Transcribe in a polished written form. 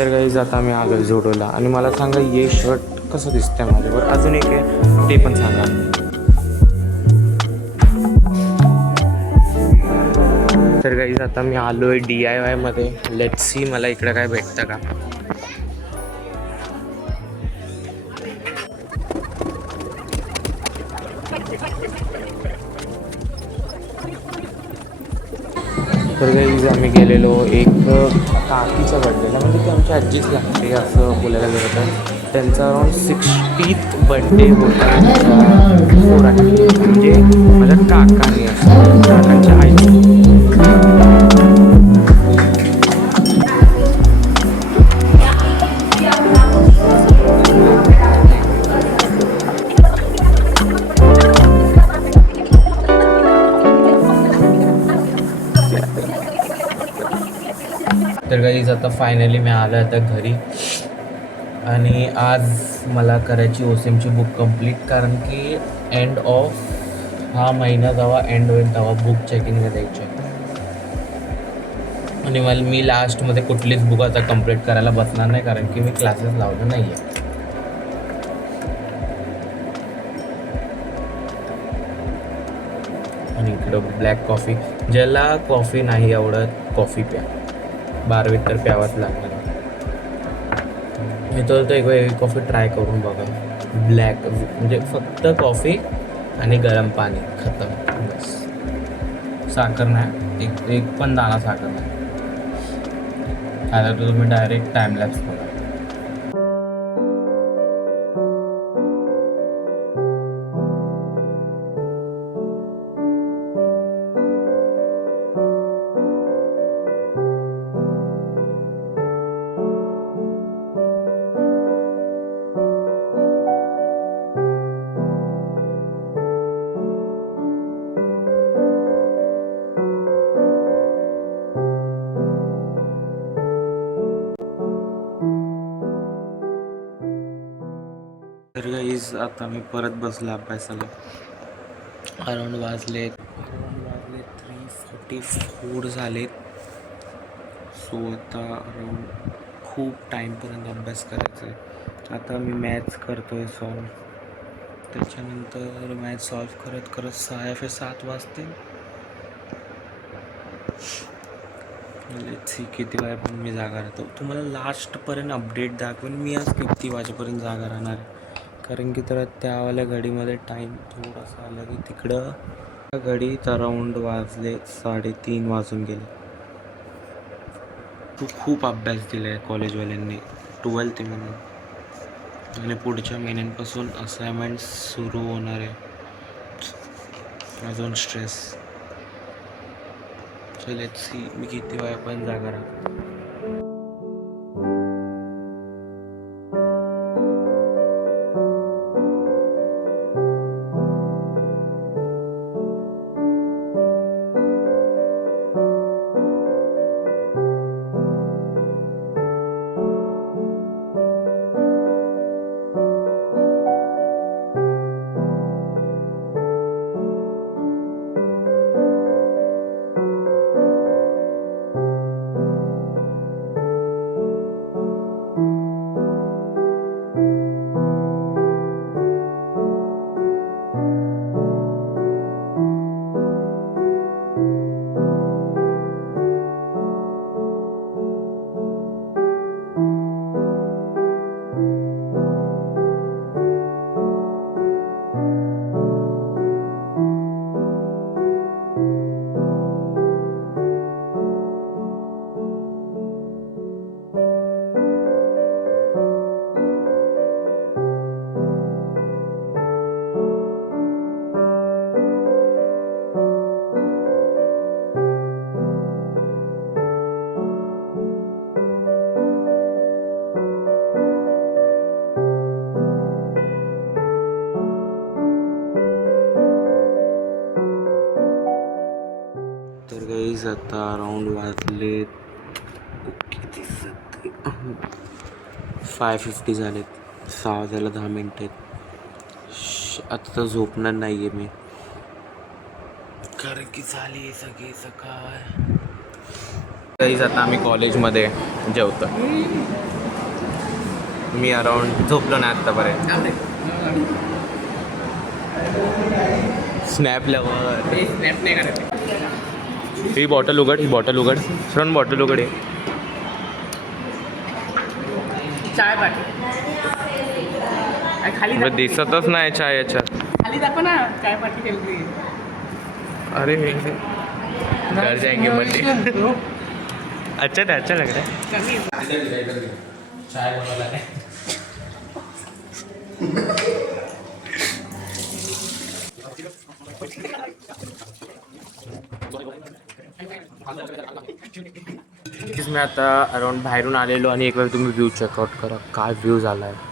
तर गाईज आता आम्ही आलो जोडोला आणि मला सांगा हे शर्ट कसं दिसतंय माझ्यावर. अजून एक आहे ते पण सांगा. तर गाईज आता मी आलो आहे DIY मध्ये. लेट्स सी मला इकडे काय भेटतं का. तर गाईज आम्ही गेलेलो एक काकीच्या बड्डेला, म्हणजे ती आमची आजीच लागते असं बोलायला गेलं तर. त्यांचा अराउंड 60th बड्डे होता त्यांच्या पोरांनी, म्हणजे माझ्या काकांनी असं काकांच्या आई. तर गाईज आता फायनली मी आलो आता घरी आणि आज मला करायची OSIMची बुक कंप्लीट, कारण की एंड ऑफ हा महिना जेव्हा एंड होईल तेव्हा बुक चेकिंगला द्यायची आहे. आणि मी लास्टमध्ये कुठलीच बुक आता कंप्लीट करायला बसणार नाही, कारण की मी क्लासेस लावले नाही आहे. आणि इकडं ब्लॅक कॉफी, ज्याला कॉफी नाही आवडत कॉफी प्या, 12वीत तर प्यावाच लागणार. मी तर एक वेळ कॉफी ट्राय करून बघा. ब्लॅक म्हणजे फक्त कॉफी आणि गरम पाणी, खतम बस. साखर नाही, एक पण दाणा साखर नाही. आता तुम्ही डायरेक्ट टाइमलॅप्स बघा. तर गाईज आता मी परत बसलो अभ्यासाला. अराउंड वाजले 3:44 झालेत. सो आता अराउंड खूप टाईमपर्यंत अभ्यास करायचा आहे. आता मी मॅथ्स करतो आहे सॉल्व. त्याच्यानंतर मॅथ्स सॉल्व करत करत 6 वाजतील. लेट्स किती वेळापर्यंत मी जागा राहतो तुम्हाला लास्टपर्यंत अपडेट दाखवेन मी आज किती वाजेपर्यंत जागा राहणार आहे. कारण की तर त्यावाल्या घडीमध्ये टाईम थोडासा आला की तिकडं घडीत अराउंड वाजले 3:30 वाजून गेले. तू खूप अभ्यास दिला आहे कॉलेजवाल्यांनी 12th म्हणून, आणि पुढच्या महिन्यांपासून असाइनमेंट सुरू होणार आहे. अजून स्ट्रेस. सो लेट्स सी मी किती वेळा पण जागा राहतो. तर गाईज आता अराउंड वाजले 5:50 झालेत. 6 वाजायला 10 मिनिट आहेत. आता तर झोपणार नाही आहे मी, कारण की झाली सगळी सकाळ. गाईज आता आम्ही कॉलेजमध्ये जेवतो. मी अराउंड झोपलो नाही आत्तापर्यंत. Snap lover. स्नॅप नाही करत. ही बॉटल उघड, फ्रंट बॉटल उघड आहे. चाय पाठी खाली दिसतच नाही चाय याच्यात. खाली दाखव ना चाय पाठी केली. अरे घर जाएंगे बर्थडे. अच्छा लग रहा है. चाय बनवला नाही. मी आता अराउंड बाहेरून आलेलो आणि एक वेळ तुम्ही व्ह्यू चेकआउट करा. काय व्ह्यू झाला आहे.